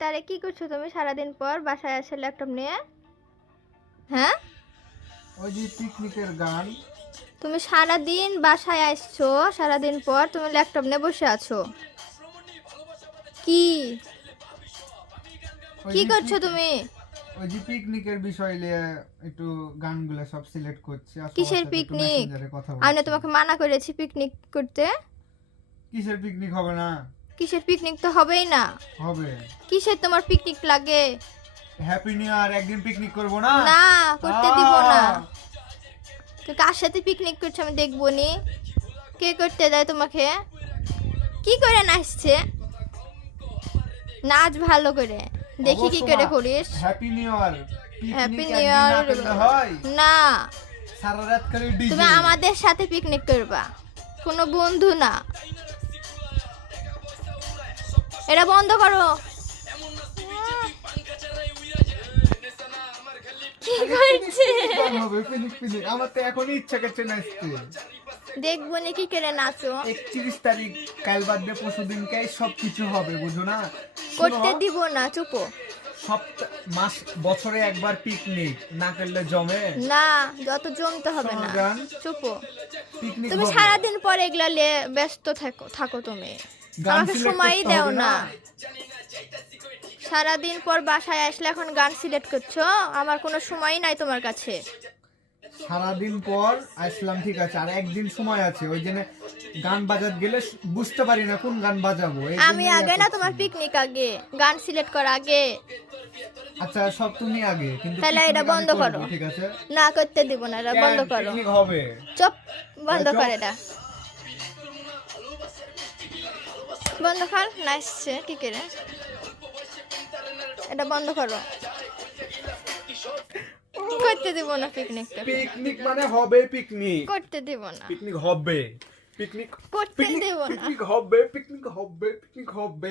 তাহলে কি করছো তুমি সারাদিন পর বাসায় আসে ল্যাপটপ নিয়ে? হ্যাঁ, ওই যে পিকনিকের গান। তুমি সারাদিন বাসায় আসছো, সারাদিন পর তুমি ল্যাপটপ নিয়ে বসে আছো। কি ওই কি যে করছো তুমি? ওই যে পিকনিকের বিষয় নিয়ে একটু গানগুলো সব সিলেক্ট করছি আর সবার কিসের সাথে একটু পিকনিক? মেসেঞ্জারে কথা আমি না বলছি। তোমাকে মানা করেছি পিকনিক করতে। কিসের পিকনিক হবে না? কিসের পিকনিক? তো হবেই না। হবে। কিসের তোমার পিকনিক লাগে? হ্যাপি নিউ ইয়ার একদিন পিকনিক করব না? না, করতে দিব না। আহ! তুই কার সাথে পিকনিক করছো আমি দেখবো নি। কে করতে দেয় তোমাকে? কি করে নাচছে? নাচ ভালো করে, দেখি কি অবশ্য করে না, করিস। Happy new year happy picnic new একদিন না ইয়ার। করলে হয়? না, সারা রাত করে তুমি ডিজে। আমাদের সাথে পিকনিক করবা, কোনো বন্ধু না। এটা বন্ধ করো। কি করছে? গান হবে পিকনিক পিকনিক। আমার তো এখনই ইচ্ছা করছে নাচতে। দেখবো নি কি করে নাচো। 31 তারিখ কাল বাদ দিয়ে পরশুদিনকে সবকিছু হবে, বুঝো না? করতে শোনো, দিব না, চুপো। মাস বছরে একবার পিকনিক না করলে জমে? না, যত জমতে হবে শোনো না, গান, চুপো। পিকনিক তুমি হবে। সারাদিন পর এগুলা নিয়ে ব্যস্ত থাকো থাকো তুমি। গান আমাকে select সময়ই করতে দেও হবে না। সারাদিন পর বাসায় আসলে এখন গান সিলেক্ট করছো, আমার কোনো সময়ই নাই তোমার কাছে। সারাদিন পর আসলাম ঠিক আছে, আর একদিন সময় আছে, ওই জন্য গান বাজাত গেলে বুঝতে পারি না কোন গান বাজাবো, এই আমি জন্যই আগে ইয়া না, করছি। তোমার পিকনিক আগে, গান সিলেক্ট করা আগে। আচ্ছা সব তুমি আগে, কিন্তু তাহলে এটা picnic আমি বন্ধ করবো, করো। ঠিক আছে? না, করতে দিব না, এটা বন্ধ করো। পিকনিক হবে। চুপ, বন্ধ চুপ। কর এটা। বন্ধ কর, নাচছে কি করে। এটা বন্ধ করো। করতে দিব না পিকনিকটা। পিকনিক মানে হবে পিকনিক। করতে দিব না। পিকনিক হবে। পিকনিক করতে দেব না। পিকনিক হবে, পিকনিক হবে, পিকনিক হবে।